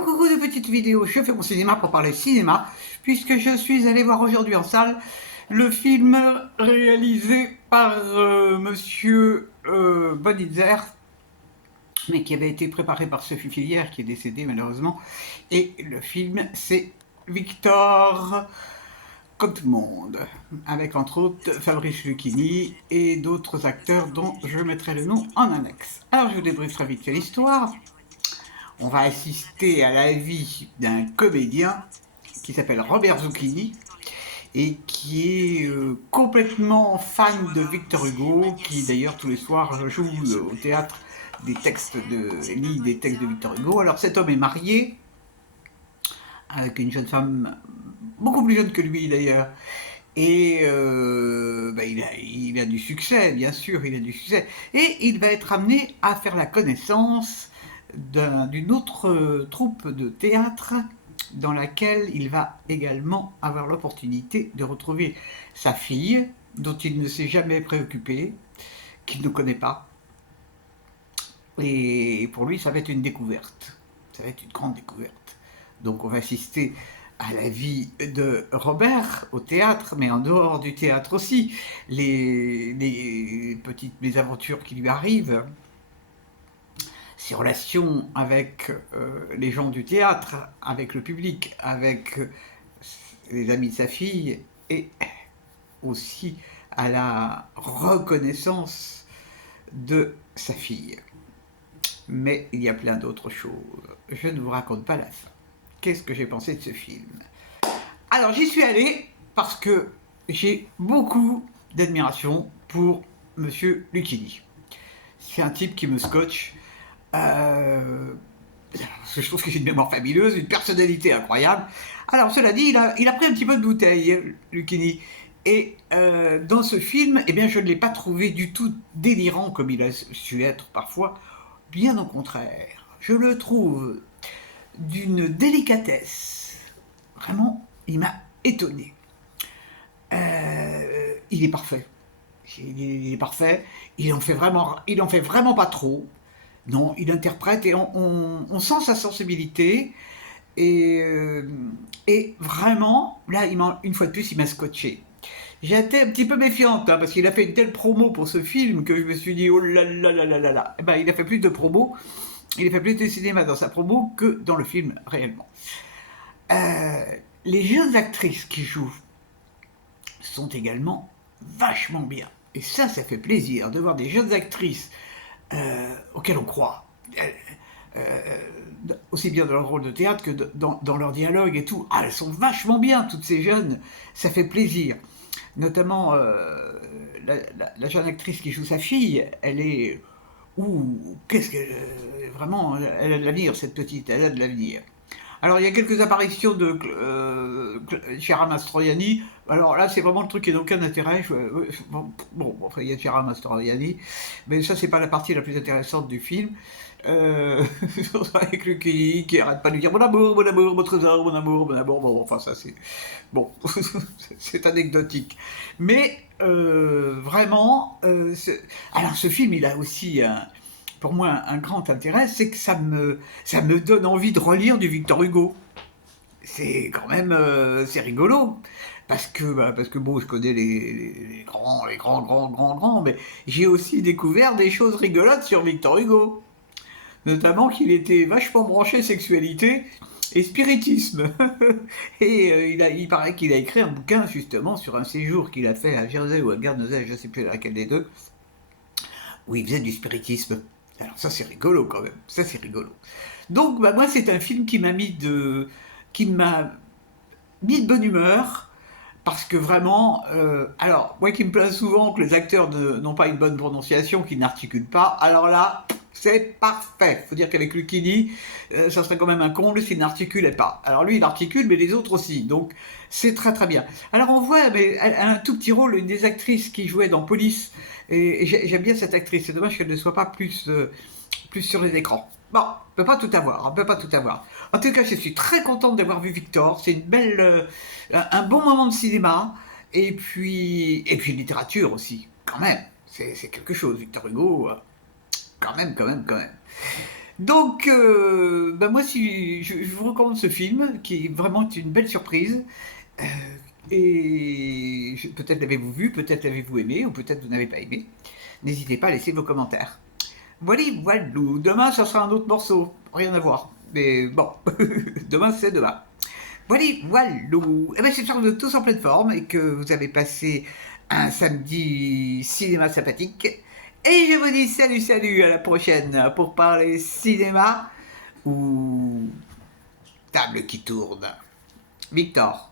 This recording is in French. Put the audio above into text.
coucou de petite vidéo, je fais mon cinéma pour parler cinéma, puisque je suis allé voir aujourd'hui en salle le film réalisé par monsieur Bonitzer, mais qui avait été préparé par Sophie Filière, qui est décédée malheureusement, et le film c'est Victor comme tout le monde, avec entre autres Fabrice Lucchini et d'autres acteurs dont je mettrai le nom en annexe. Alors je vous débriefe très vite l'histoire. On va assister à la vie d'un comédien qui s'appelle Robert Zucchini et qui est complètement fan de Victor Hugo, qui d'ailleurs tous les soirs joue au théâtre lit des textes de Victor Hugo. Alors cet homme est marié avec une jeune femme beaucoup plus jeune que lui d'ailleurs, et il a du succès, bien sûr, il a du succès. Et il va être amené à faire la connaissance d'une autre troupe de théâtre dans laquelle il va également avoir l'opportunité de retrouver sa fille, dont il ne s'est jamais préoccupé, qu'il ne connaît pas. Et pour lui, ça va être une découverte. Ça va être une grande découverte. Donc on va assister à la vie de Robert au théâtre, mais en dehors du théâtre aussi, les petites mésaventures qui lui arrivent, ses relations avec les gens du théâtre, avec le public, avec les amis de sa fille, et aussi à la reconnaissance de sa fille. Mais il y a plein d'autres choses. Je ne vous raconte pas la fin. Qu'est-ce que j'ai pensé de ce film? Alors j'y suis allé parce que j'ai beaucoup d'admiration pour monsieur Lucchini. C'est un type qui me scotche. Parce que je trouve qu'il a une mémoire fabuleuse, une personnalité incroyable. Alors cela dit, il a pris un petit peu de bouteille, Lucchini. Et dans ce film, eh bien, je ne l'ai pas trouvé du tout délirant comme il a su être parfois. Bien au contraire, je le trouve d'une délicatesse. Vraiment, il m'a étonné. Il est parfait. Il est parfait. Il en fait vraiment pas trop. Non, il interprète et on sent sa sensibilité. Et vraiment, là, une fois de plus, il m'a scotché. J'étais un petit peu méfiante, hein, parce qu'il a fait une telle promo pour ce film que je me suis dit, oh là là là là là là. Eh ben, il a fait plus de promo, il a fait plus de cinéma dans sa promo que dans le film réellement. Les jeunes actrices qui jouent sont également vachement bien. Et ça fait plaisir de voir des jeunes actrices auxquelles on croit. Aussi bien dans leur rôle de théâtre que dans leur dialogue et tout. Ah, elles sont vachement bien, toutes ces jeunes. Ça fait plaisir. Notamment la jeune actrice qui joue sa fille, elle est... qu'est-ce qu'elle... Vraiment, elle a de l'avenir, cette petite, elle a de l'avenir. Alors, il y a quelques apparitions de Chiara Mastroianni. Alors là, c'est vraiment le truc qui n'a aucun intérêt. Enfin, il y a Chiara Mastroianni, mais ça, c'est pas la partie la plus intéressante du film. Avec Lucchini qui arrête pas de lui dire mon amour, mon trésor, mon amour, mon amour. Bon, enfin, ça, c'est... Bon, c'est anecdotique. Mais, vraiment... Alors, ce film, il a aussi... pour moi, un grand intérêt, c'est que ça me donne envie de relire du Victor Hugo. C'est quand même, c'est rigolo. Parce que bon, je connais les grands, mais j'ai aussi découvert des choses rigolotes sur Victor Hugo. Notamment qu'il était vachement branché sexualité et spiritisme. Et il paraît qu'il a écrit un bouquin justement sur un séjour qu'il a fait à Jersey ou à Guernesey, je ne sais plus laquelle des deux, où il faisait du spiritisme. Alors ça c'est rigolo quand même, ça c'est rigolo. Donc moi c'est un film qui m'a mis de bonne humeur, parce que vraiment, alors moi qui me plains souvent que les acteurs n'ont pas une bonne prononciation, qu'ils n'articulent pas, alors là, c'est parfait. Faut dire qu'avec Lucchini, ça serait quand même un comble s'il n'articulait pas. Alors lui il articule, mais les autres aussi, donc c'est très très bien. Alors on voit, mais elle a un tout petit rôle, une des actrices qui jouait dans Police, et j'aime bien cette actrice, c'est dommage qu'elle ne soit pas plus sur les écrans. Bon, on peut pas tout avoir, on peut pas tout avoir. En tout cas, je suis très contente d'avoir vu Victor, c'est une belle, un bon moment de cinéma, et puis littérature aussi, quand même, c'est quelque chose, Victor Hugo, quand même. Donc, ben moi, si, je vous recommande ce film, qui est vraiment une belle surprise. Euh, et peut-être l'avez-vous vu, peut-être l'avez-vous aimé, ou peut-être vous n'avez pas aimé. N'hésitez pas à laisser vos commentaires. Voilà, voilà. Demain, ça sera un autre morceau. Rien à voir. Mais bon, demain, c'est demain. Voilà, voilà. Eh ben, j'espère que vous êtes tous en pleine forme et que vous avez passé un samedi cinéma sympathique. Et je vous dis salut, salut, à la prochaine pour parler cinéma ou table qui tourne. Victor.